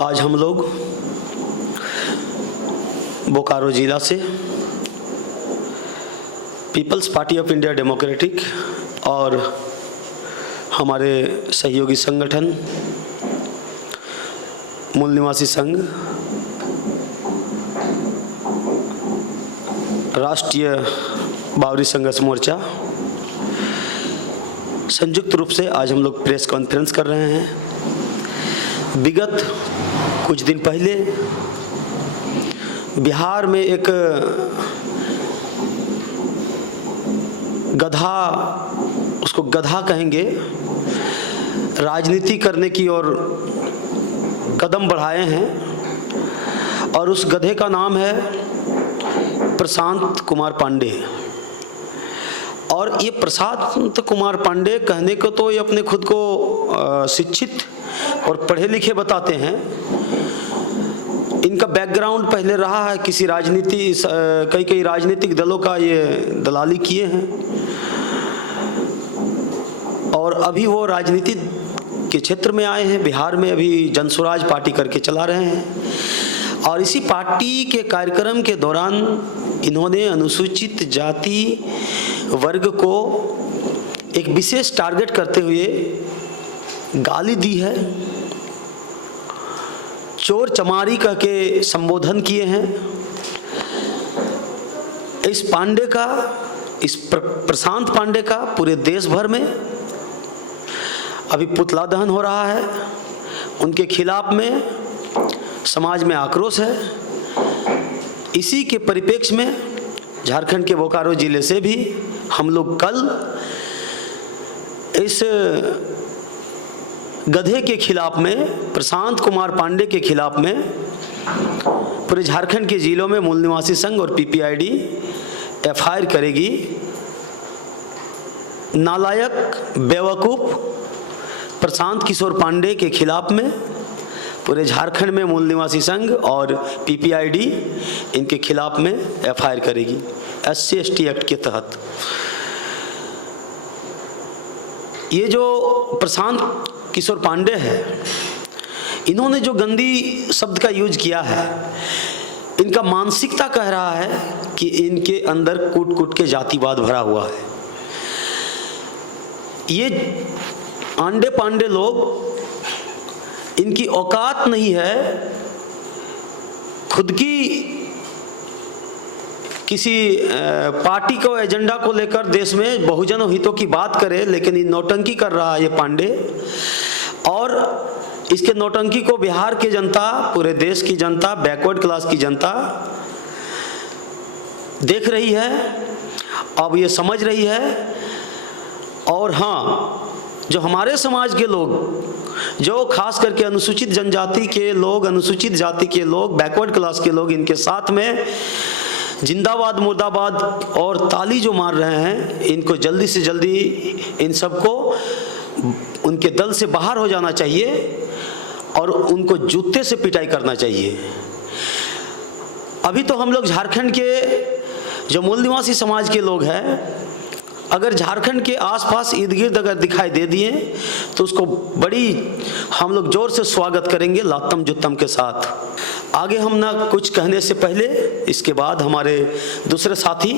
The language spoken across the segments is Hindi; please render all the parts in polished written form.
आज हम लोग बोकारो जिला से People's Party of India Democratic और हमारे सहयोगी संगठन मूल निवासी संघ, राष्ट्रीय बावरी संघर्ष मोर्चा संयुक्त रूप से आज हम लोग प्रेस कॉन्फ्रेंस कर रहे हैं। विगत कुछ दिन पहले बिहार में एक गधा, उसको गधा कहेंगे, राजनीति करने की ओर कदम बढ़ाए हैं और उस गधे का नाम है प्रशांत कुमार पांडे। और ये प्रशांत कुमार पांडे कहने को तो ये अपने खुद को शिक्षित और पढ़े लिखे बताते हैं। इनका बैकग्राउंड पहले रहा है किसी कई राजनीतिक दलों का ये दलाली किए हैं और अभी वो राजनीति के क्षेत्र में आए हैं। बिहार में अभी जनसुराज पार्टी करके चला रहे हैं और इसी पार्टी के कार्यक्रम के दौरान इन्होंने अनुसूचित जाति वर्ग को एक विशेष टारगेट करते हुए गाली दी है, चोर चमारी कह के संबोधन किए हैं। इस पांडे का, इस प्रशांत पांडे का पूरे देश भर में अभी पुतला दहन हो रहा है। उनके खिलाफ में समाज में आक्रोश है। इसी के परिप्रेक्ष्य में झारखंड के बोकारो जिले से भी हम लोग कल इस गधे के खिलाफ में, प्रशांत कुमार पांडे के खिलाफ में पूरे झारखंड के जिलों में मूल निवासी संघ और पीपीआईडी एफआईआर करेगी। नालायक बेवकूफ प्रशांत किशोर पांडे के खिलाफ में पूरे झारखंड में मूल निवासी संघ और पीपीआईडी इनके खिलाफ में एफआईआर करेगी SC/ST एक्ट के तहत। ये जो प्रशांत किशोर पांडे है, इन्होंने जो गंदी शब्द का यूज किया है, इनका मानसिकता कह रहा है कि इनके अंदर कूट कूट के जातिवाद भरा हुआ है। ये आंडे पांडे लोग, इनकी औकात नहीं है खुद की किसी पार्टी को एजेंडा को लेकर देश में बहुजन हितों की बात करे, लेकिन ये नौटंकी कर रहा है ये पांडे। और इसके नौटंकी को बिहार की जनता, पूरे देश की जनता, बैकवर्ड क्लास की जनता देख रही है, अब ये समझ रही है। और हाँ, जो हमारे समाज के लोग, जो खास करके अनुसूचित जनजाति के लोग, अनुसूचित जाति के लोग, बैकवर्ड क्लास के लोग, इनके साथ में जिंदाबाद मुर्दाबाद और ताली जो मार रहे हैं, इनको जल्दी से जल्दी इन सबको उनके दल से बाहर हो जाना चाहिए और उनको जूते से पिटाई करना चाहिए। अभी तो हम लोग झारखंड के जो मूल निवासी समाज के लोग हैं, अगर झारखंड के आसपास इर्द गिर्द अगर दिखाई दे दिए तो उसको बड़ी हम लोग जोर से स्वागत करेंगे लातम जुत्तम के साथ। आगे हम ना कुछ कहने से पहले इसके बाद हमारे दूसरे साथी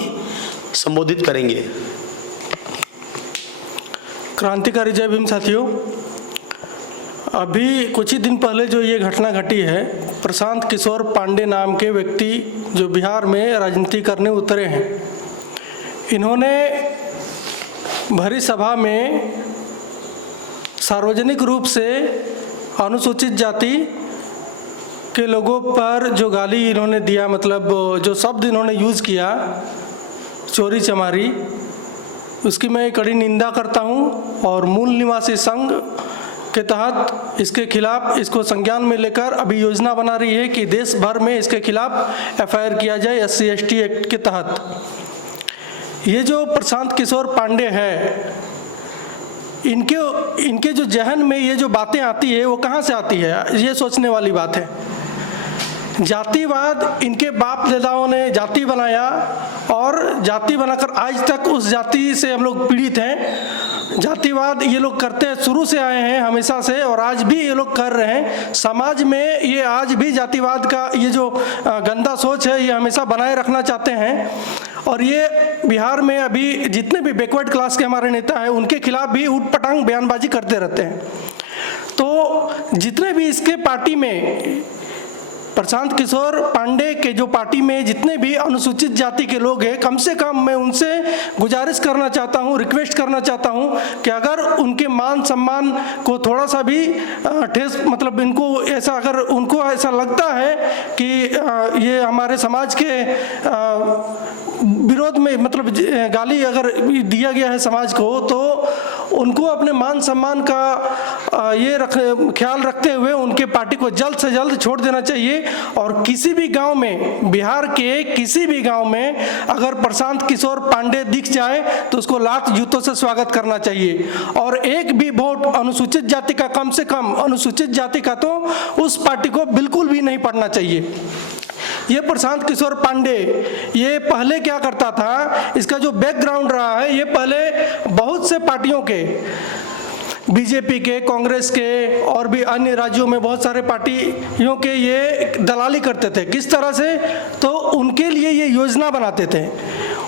संबोधित करेंगे। क्रांतिकारी जय भीम साथियों, अभी कुछ ही दिन पहले जो ये घटना घटी है, प्रशांत किशोर पांडे नाम के व्यक्ति जो बिहार में राजनीति करने उतरे हैं, इन्होंने भरी सभा में सार्वजनिक रूप से अनुसूचित जाति के लोगों पर जो गाली इन्होंने दिया, मतलब जो शब्द इन्होंने यूज़ किया, चोरी चमारी, उसकी मैं कड़ी निंदा करता हूं। और मूल निवासी संघ के तहत इसके खिलाफ, इसको संज्ञान में लेकर अभी योजना बना रही है कि देश भर में इसके खिलाफ एफआईआर किया जाए SC/ST एक्ट के तहत। ये जो प्रशांत किशोर पांडे है, इनके जो जहन में ये जो बातें आती है वो कहाँ से आती है, ये सोचने वाली बात है। जातिवाद, इनके बाप दादाओं ने जाति बनाया और जाति बनाकर आज तक उस जाति से हम लोग पीड़ित हैं। जातिवाद ये लोग करते शुरू से आए हैं, हमेशा से, और आज भी ये लोग कर रहे हैं। समाज में ये आज भी जातिवाद का ये जो गंदा सोच है ये हमेशा बनाए रखना चाहते हैं। और ये बिहार में अभी जितने भी बैकवर्ड क्लास के हमारे नेता हैं उनके खिलाफ भी ऊटपटांग बयानबाजी करते रहते हैं। तो जितने भी इसके पार्टी में प्रशांत किशोर पांडे के जो पार्टी में जितने भी अनुसूचित जाति के लोग हैं, कम से कम मैं उनसे गुजारिश करना चाहता हूं, रिक्वेस्ट करना चाहता हूं कि अगर उनके मान सम्मान को थोड़ा सा भी ठेस, मतलब इनको ऐसा, अगर उनको ऐसा लगता है कि ये हमारे समाज के विरोध में, मतलब गाली अगर दिया गया है समाज को, तो उनको अपने मान सम्मान का ये ख्याल रखते हुए उनके पार्टी को जल्द से जल्द छोड़ देना चाहिए। और किसी भी गांव में, बिहार के किसी भी गांव में अगर प्रशांत किशोर पांडे दिख जाए तो उसको लात जूतों से स्वागत करना चाहिए। और एक भी वोट अनुसूचित जाति का, कम से कम अनुसूचित जाति का, तो उस पार्टी को बिल्कुल भी नहीं पड़ना चाहिए। ये प्रशांत किशोर पांडे ये पहले क्या करता था, इसका जो बैकग्राउंड रहा है, ये पहले बहुत से पार्टियों के, बीजेपी के, कांग्रेस के और भी अन्य राज्यों में बहुत सारे पार्टियों के ये दलाली करते थे। किस तरह से, तो उनके लिए ये योजना बनाते थे,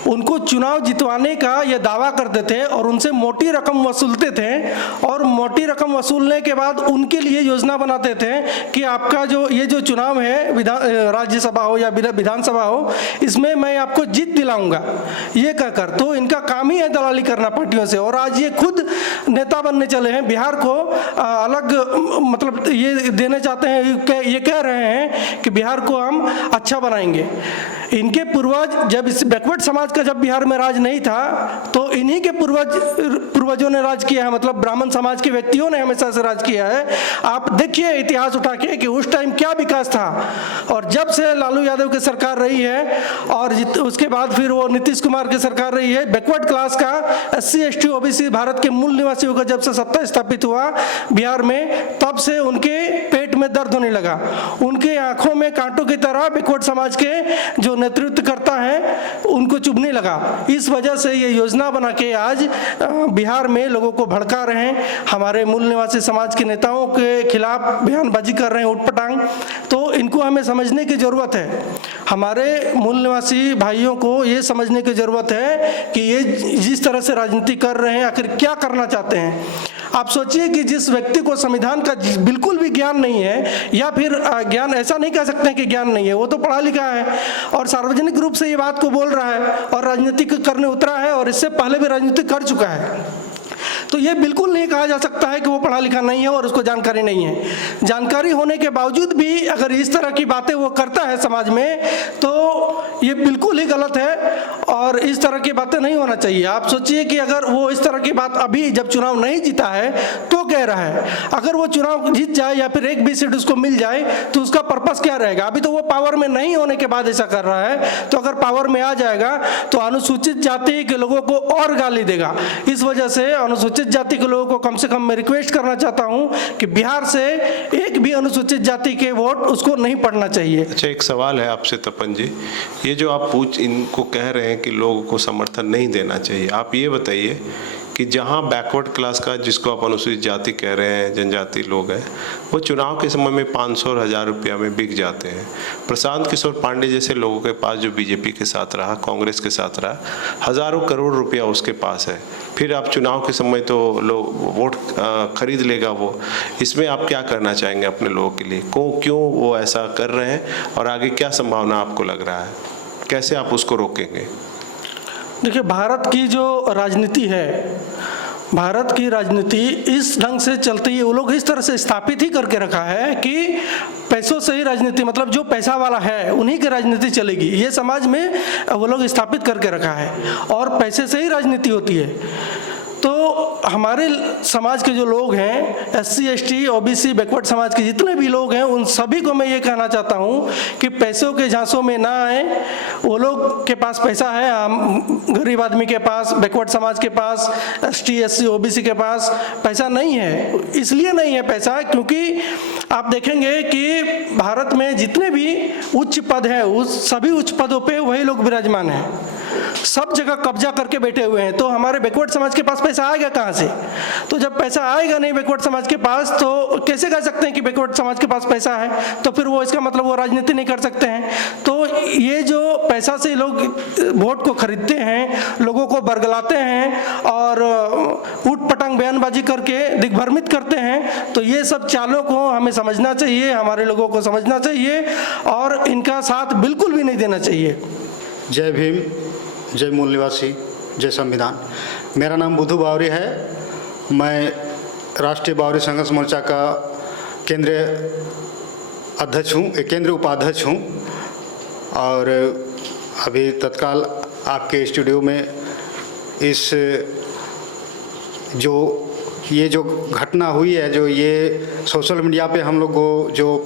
उनको चुनाव जितवाने का ये दावा करते थे और उनसे मोटी रकम वसूलते थे। और मोटी रकम वसूलने के बाद उनके लिए योजना बनाते थे कि आपका जो ये जो चुनाव है, राज्यसभा हो या विधानसभा हो, इसमें मैं आपको जीत दिलाऊंगा, ये कहकर। तो इनका काम ही है दलाली करना पार्टियों से। और आज ये खुद नेता बनने चले हैं, बिहार को अलग, मतलब ये देने चाहते हैं, ये कह रहे हैं कि बिहार को हम अच्छा बनाएंगे। इनके पूर्वज, जब इस बैकवर्ड समाज का जब बिहार में राज नहीं था, तो इन्हीं के पूर्वजों ने राज किया है, मतलब ब्राह्मण समाज के व्यक्तियों ने हमेशा से राज किया है। आप देखिए इतिहास उठा के कि उस टाइम क्या विकास था। और जब से लालू यादव की सरकार रही है और उसके बाद फिर वो नीतीश कुमार की सरकार रही है, बैकवर्ड क्लास का, SC ST OBC भारत के मूल निवासियों का जब से सत्ता स्थापित हुआ बिहार में, तब से उनके पेट में दर्द होने लगा, उनके आंखों में कांटों की तरह बैकवर्ड समाज के जो नेतृत्व करता है उनको चुभने लगा। इस वजह से ये योजना बना के आज बिहार में लोगों को भड़का रहे हैं, हमारे मूल निवासी समाज के नेताओं के खिलाफ बयानबाजी कर रहे हैं ऊटपटांग। तो इनको हमें समझने की ज़रूरत है, हमारे मूल निवासी भाइयों को ये समझने की ज़रूरत है कि ये जिस तरह से राजनीति कर रहे हैं आखिर क्या करना चाहते हैं। आप सोचिए कि जिस व्यक्ति को संविधान का बिल्कुल भी ज्ञान नहीं है, या फिर ज्ञान, ऐसा नहीं कह सकते हैं कि ज्ञान नहीं है, वो तो पढ़ा लिखा है और सार्वजनिक रूप से ये बात को बोल रहा है और राजनीति करने उतरा है और इससे पहले भी राजनीति कर चुका है। तो ये बिल्कुल नहीं कहा जा सकता है कि वो पढ़ा लिखा नहीं है और उसको जानकारी नहीं है। जानकारी होने के बावजूद भी अगर इस तरह की बातें वो करता है समाज में, तो ये बिल्कुल ही गलत है और इस तरह की बातें नहीं होना चाहिए। आप सोचिए कि अगर वो इस तरह की बात अभी जब चुनाव नहीं जीता है तो कह रहा है, अगर वो चुनाव जीत जाए या फिर एक भी सीट उसको मिल जाए तो उसका पर्पस क्या रहेगा। अभी तो वो पावर में नहीं होने के बाद ऐसा कर रहा है, तो अगर पावर में आ जाएगा तो अनुसूचित जाति के लोगों को और गाली देगा। इस वजह से अनुसूचित जाति के लोगों को कम से कम मैं रिक्वेस्ट करना चाहता हूं कि बिहार से एक भी अनुसूचित जाति के वोट उसको नहीं पड़ना चाहिए। अच्छा, एक सवाल है आपसे तपन जी, ये जो आप इनको कह रहे हैं कि लोगों को समर्थन नहीं देना चाहिए, आप ये बताइए कि जहाँ बैकवर्ड क्लास का, जिसको आप अनुसूचित जाति कह रहे हैं, जनजाति लोग हैं, वो चुनाव के समय में 500 और 1000 रुपया में बिक जाते हैं। प्रशांत किशोर पांडे जैसे लोगों के पास, जो बीजेपी के साथ रहा, कांग्रेस के साथ रहा, हज़ारों करोड़ रुपया उसके पास है। फिर आप चुनाव के समय तो लोग वोट खरीद लेगा वो। इसमें आप क्या करना चाहेंगे अपने लोगों के लिए, क्यों वो ऐसा कर रहे हैं और आगे क्या संभावना आपको लग रहा है, कैसे आप उसको रोकेंगे? देखिए, भारत की जो राजनीति है, भारत की राजनीति इस ढंग से चलती है, वो लोग इस तरह से स्थापित ही करके रखा है कि पैसों से ही राजनीति, मतलब जो पैसा वाला है उन्हीं की राजनीति चलेगी, ये समाज में वो लोग स्थापित करके रखा है और पैसे से ही राजनीति होती है। तो हमारे समाज के जो लोग हैं, SC ST OBC बैकवर्ड समाज के जितने भी लोग हैं, उन सभी को मैं ये कहना चाहता हूँ कि पैसों के झांसों में ना आए। वो लोग के पास पैसा है, हम गरीब आदमी के पास, बैकवर्ड समाज के पास, ST SC OBC के पास पैसा नहीं है। इसलिए नहीं है पैसा क्योंकि आप देखेंगे कि भारत में जितने भी उच्च पद हैं, उस सभी उच्च पदों पर वही लोग विराजमान हैं। सब जगह कब्जा करके बैठे हुए हैं, तो हमारे बैकवर्ड समाज के पास पैसा आएगा कहाँ से? तो जब पैसा आएगा नहीं बैकवर्ड समाज के पास, तो कैसे कह सकते हैं कि बैकवर्ड समाज के पास पैसा है? तो फिर वो इसका मतलब वो राजनीति नहीं कर सकते हैं। तो ये जो पैसा से लोग वोट को खरीदते हैं, लोगों को बरगलाते हैं और ऊट पटांग बयानबाजी करके दिग्भ्रमित करते हैं, तो ये सब चालों को हमें समझना चाहिए, हमारे लोगों को समझना चाहिए और इनका साथ बिल्कुल भी नहीं देना चाहिए। जय भीम, जय मूल निवासी, जय संविधान। मेरा नाम बुधू बावरी है। मैं राष्ट्रीय बावरी संघर्ष मोर्चा का केंद्रीय अध्यक्ष हूँ, केंद्रीय उपाध्यक्ष हूँ और अभी तत्काल आपके स्टूडियो में इस ये जो घटना हुई है, जो ये सोशल मीडिया पे हम लोग को जो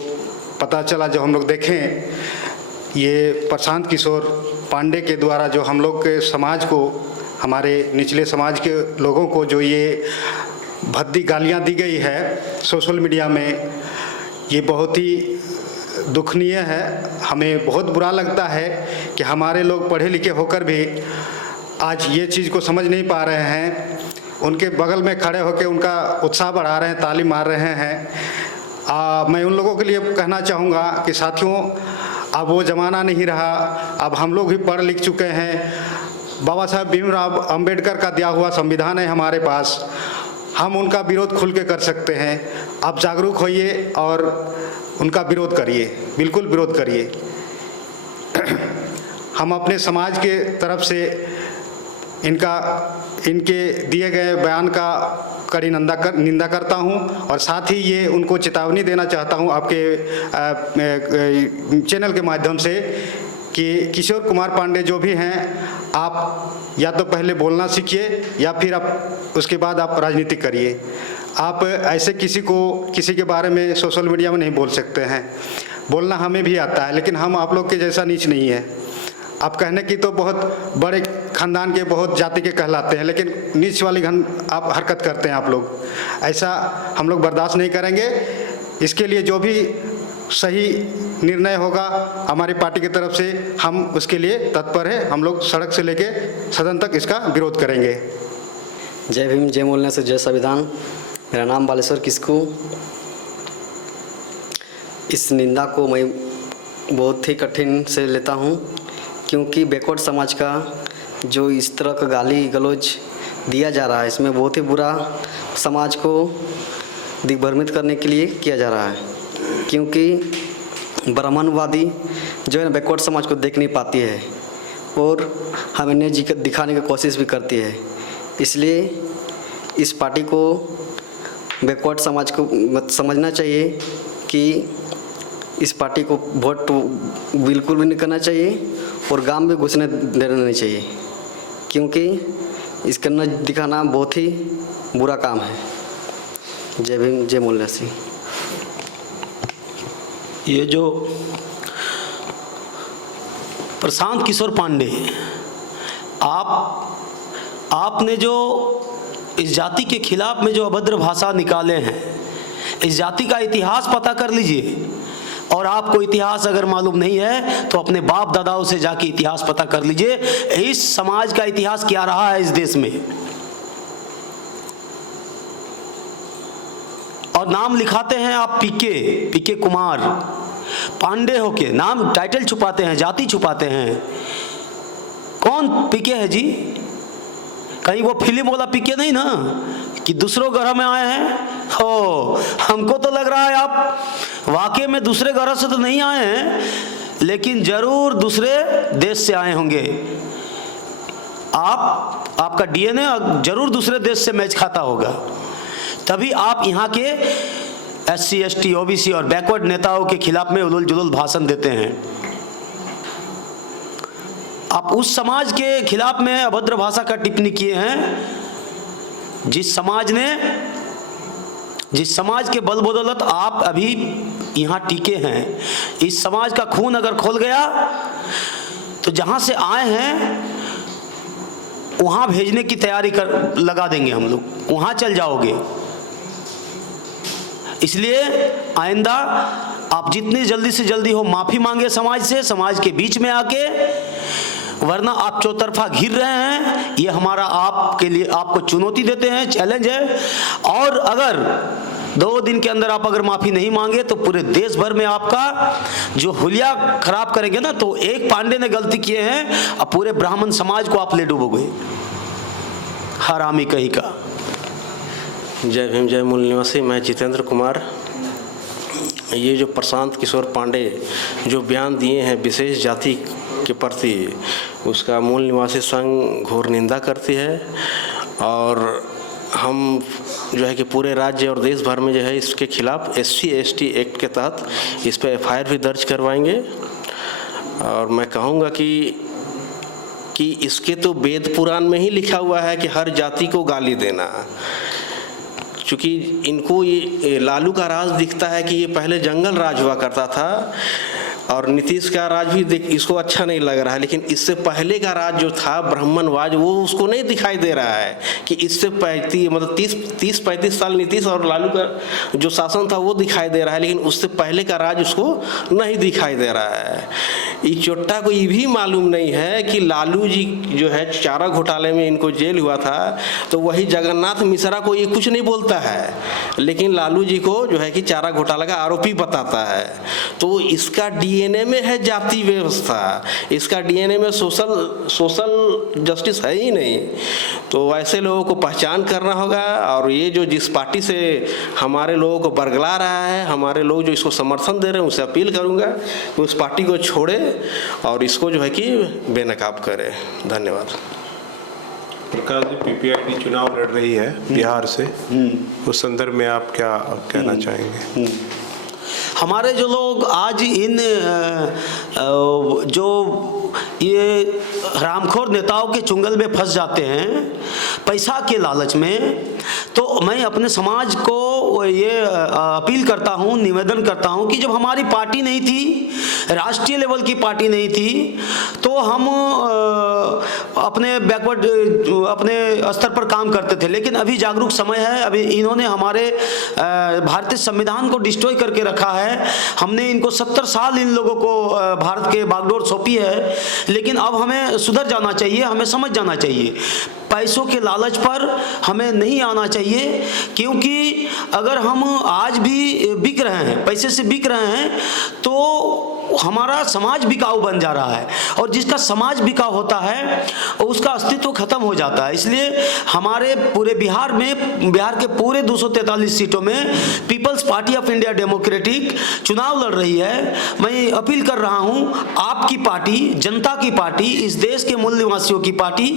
पता चला, जो हम लोग देखें, ये प्रशांत किशोर पांडे के द्वारा जो हम लोग के समाज को, हमारे निचले समाज के लोगों को जो ये भद्दी गालियां दी गई है सोशल मीडिया में, ये बहुत ही दुखनीय है। हमें बहुत बुरा लगता है कि हमारे लोग पढ़े लिखे होकर भी आज ये चीज़ को समझ नहीं पा रहे हैं। उनके बगल में खड़े होकर उनका उत्साह बढ़ा रहे हैं, ताली मार रहे हैं। मैं उन लोगों के लिए कहना चाहूँगा कि साथियों, अब वो ज़माना नहीं रहा। अब हम लोग भी पढ़ लिख चुके हैं। बाबा साहब भीमराव अंबेडकर का दिया हुआ संविधान है हमारे पास, हम उनका विरोध खुल के कर सकते हैं। आप जागरूक होइए और उनका विरोध करिए, बिल्कुल विरोध करिए। हम अपने समाज के तरफ से इनके दिए गए बयान का कड़ी निंदा करता हूं और साथ ही ये उनको चेतावनी देना चाहता हूं आपके चैनल के माध्यम से कि किशोर कुमार पांडे जो भी हैं, आप या तो पहले बोलना सीखिए या फिर आप उसके बाद आप राजनीति करिए। आप ऐसे किसी के बारे में सोशल मीडिया में नहीं बोल सकते हैं। बोलना हमें भी आता है, लेकिन हम आप लोग के जैसा नीच नहीं है। आप कहने की तो बहुत बड़े खानदान के, बहुत जाति के कहलाते हैं, लेकिन नीच वाली आप हरकत करते हैं आप लोग। ऐसा हम लोग बर्दाश्त नहीं करेंगे। इसके लिए जो भी सही निर्णय होगा हमारी पार्टी की तरफ से, हम उसके लिए तत्पर हैं। हम लोग सड़क से लेके सदन तक इसका विरोध करेंगे। जय भीम, जय मूल निवासी, जय संविधान। मेरा नाम बालेश्वर किस्कू। इस निंदा को मैं बहुत ही कठिन से लेता हूँ, क्योंकि बैकवर्ड समाज का जो इस तरह का गाली गलौज दिया जा रहा है, इसमें बहुत ही बुरा समाज को दिग्भ्रमित करने के लिए किया जा रहा है। क्योंकि ब्राह्मणवादी जो है बैकवर्ड समाज को देख नहीं पाती है और हमें न्याय दिखाने की कोशिश भी करती है। इसलिए इस पार्टी को बैकवर्ड समाज को समझना चाहिए कि इस पार्टी को वोट बिल्कुल भी नहीं करना चाहिए और गांव में घुसने देना नहीं चाहिए, क्योंकि इसका न दिखाना बहुत ही बुरा काम है। जय भीम, जय मूल निवासी। ये जो प्रशांत किशोर पांडे, आपने जो इस जाति के खिलाफ में जो अभद्र भाषा निकाले हैं, इस जाति का इतिहास पता कर लीजिए। और आपको इतिहास अगर मालूम नहीं है तो अपने बाप दादाओं से जाके इतिहास पता कर लीजिए, इस समाज का इतिहास क्या रहा है इस देश में। और नाम लिखाते हैं आप पीके कुमार पांडे होके, नाम टाइटल छुपाते हैं, जाति छुपाते हैं। कौन पीके है जी? कहीं वो फिल्म वाला पीके नहीं ना कि दूसरों ग्रह में आए हैं? हो, हमको तो लग रहा है आप वाकई में दूसरे ग्रह से तो नहीं आए हैं, लेकिन जरूर दूसरे देश से आए होंगे। आपका डीएनए जरूर दूसरे देश से मैच खाता होगा, तभी आप यहाँ के SC ST OBC और बैकवर्ड नेताओं के खिलाफ में उलूल जुलूल भाषण देते हैं। आप उस समाज के खिलाफ में अभद्र भाषा का टिप्पणी किए हैं जिस समाज के बल बदौलत आप अभी यहाँ टिके हैं। इस समाज का खून अगर खोल गया तो जहाँ से आए हैं वहाँ भेजने की तैयारी लगा देंगे हम लोग, वहाँ चल जाओगे। इसलिए आइंदा आप जितनी जल्दी से जल्दी हो माफ़ी मांगे समाज से, समाज के बीच में आके वरना आप चौतरफा घिर रहे हैं। ये हमारा आपके लिए आपको चुनौती देते हैं, चैलेंज है। और अगर 2 दिन के अंदर आप अगर माफी नहीं मांगे तो पूरे देश भर में आपका जो हुलिया खराब करेंगे ना, तो एक पांडे ने गलती किए हैं, अब पूरे ब्राह्मण समाज को आप ले डूबोगे। हरामी कहीं का। जय भीम, जय मूल निवासी। मैं जितेंद्र कुमार। ये जो प्रशांत किशोर पांडे जो बयान दिए हैं विशेष जाति के प्रति, उसका मूल निवासी संघ घोर निंदा करती है। और हम जो है कि पूरे राज्य और देश भर में जो है इसके खिलाफ SC/ST एक्ट के तहत इस पर FIR भी दर्ज करवाएंगे। और मैं कहूँगा कि इसके तो वेद पुराण में ही लिखा हुआ है कि हर जाति को गाली देना। क्योंकि इनको ये लालू का राज दिखता है कि ये पहले जंगल राज हुआ करता था, और नीतीश का राज भी इसको अच्छा नहीं लग रहा है। लेकिन इससे पहले का राज जो था ब्राह्मणवाज, वो उसको नहीं दिखाई दे रहा है कि इससे 30-35 साल नीतीश और लालू का जो शासन था वो दिखाई दे रहा है, लेकिन उससे पहले का राज उसको नहीं दिखाई दे रहा है। इस चोट्टा को ये भी मालूम नहीं है कि लालू जी जो है चारा घोटाले में इनको जेल हुआ था, तो वही जगन्नाथ मिश्रा को ये कुछ नहीं बोलता है, लेकिन लालू जी को जो है कि चारा घोटाला का आरोपी बताता है। तो इसका DNA में है जाति व्यवस्था, इसका DNA में सोशल जस्टिस है ही नहीं। तो ऐसे लोगों को पहचान करना होगा। और ये जो जिस पार्टी से हमारे लोगों को बरगला रहा है, हमारे लोग जो इसको समर्थन दे रहे हैं, उसे अपील करूंगा कि उस पार्टी को छोड़े और इसको जो है कि बेनकाब करे। धन्यवाद। प्रकाश जी, PPID चुनाव लड़ रही है बिहार से, उस संदर्भ में आप क्या कहना चाहेंगे? हमारे जो लोग आज इन जो ये हरामखोर नेताओं के चुंगल में फंस जाते हैं पैसा के लालच में, तो मैं अपने समाज को ये अपील करता हूँ, निवेदन करता हूँ कि जब हमारी पार्टी नहीं थी, राष्ट्रीय लेवल की पार्टी नहीं थी, तो हम अपने बैकवर्ड अपने स्तर पर काम करते थे। लेकिन अभी जागरूक समय है, अभी इन्होंने हमारे भारतीय संविधान को डिस्ट्रॉय करके रखा है। हमने इनको 70 साल इन लोगों को भारत के बागडोर सौंपी है, लेकिन अब हमें सुधर जाना चाहिए, हमें समझ जाना चाहिए। पैसों के लालच पर हमें नहीं आना चाहिए, क्योंकि अगर हम आज भी बिक रहे हैं, पैसे से बिक रहे हैं, तो हमारा समाज बिकाऊ बन जा रहा है, और जिसका समाज बिकाऊ होता है उसका अस्तित्व खत्म हो जाता है। इसलिए हमारे पूरे बिहार के पूरे 243 सीटों में People's Party of India Democratic चुनाव लड़ रही है। मैं अपील कर रहा हूं, आपकी पार्टी, जनता की पार्टी, इस देश के मूल निवासियों की party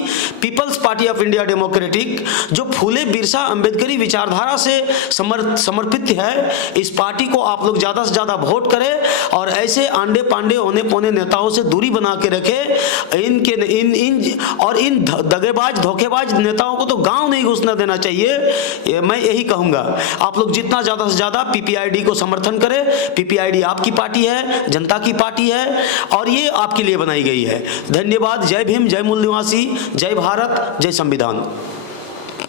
People's Party of India Democratic, जो फूले बिरसा अम्बेडकरी विचारधारा से समर्पित है, इस पार्टी को आप लोग ज़्यादा से ज़्यादा वोट करें और ऐसे आंडे पांडे होने पौने नेताओं से दूरी बना के रखे। इन दगेबाज धोखेबाज नेताओं को तो गांव नहीं घुसना देना चाहिए। मैं यही कहूंगा, आप लोग जितना ज़्यादा से ज़्यादा PPID को समर्थन करें। PPID आपकी पार्टी है, जनता की पार्टी है, और ये आपके लिए बनाई गई है। धन्यवाद। जय भीम, जय मूल निवासी, जय भारत, जय संविधान।